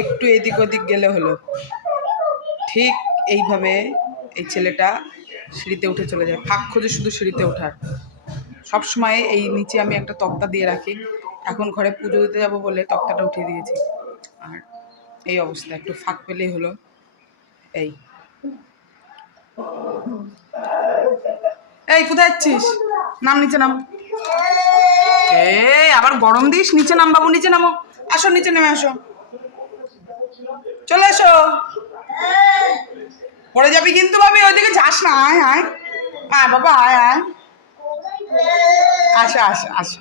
একটু এদিক ওদিক গেলে হলো। ঠিক এইভাবে এই ছেলেটা সিঁড়িতে উঠে চলে যায়, ফাঁক খোঁজে শুধু সিঁড়িতে ওঠার। সবসময় এই নিচে আমি একটা তক্তা দিয়ে রাখি, এখন ঘরে পুজো দিতে যাবো বলে তক্তাটা উঠিয়ে দিয়েছি। আর এই অবস্থা, একটু ফাঁক পেলেই হলো। এই এই কোথায় যাচ্ছিস? নাম, নিচে নাম। এই আবার গরম দিস, নিচে নাম বাবু, নিচে নামো। আসো, নিচে নেমে আসো, চলে এসো। পড়ে যাবি কিন্তু ভাবি, ওইদিকে যাস না। আয় আয় আয় বাবা, আয় আয়, আসো আসো আসো।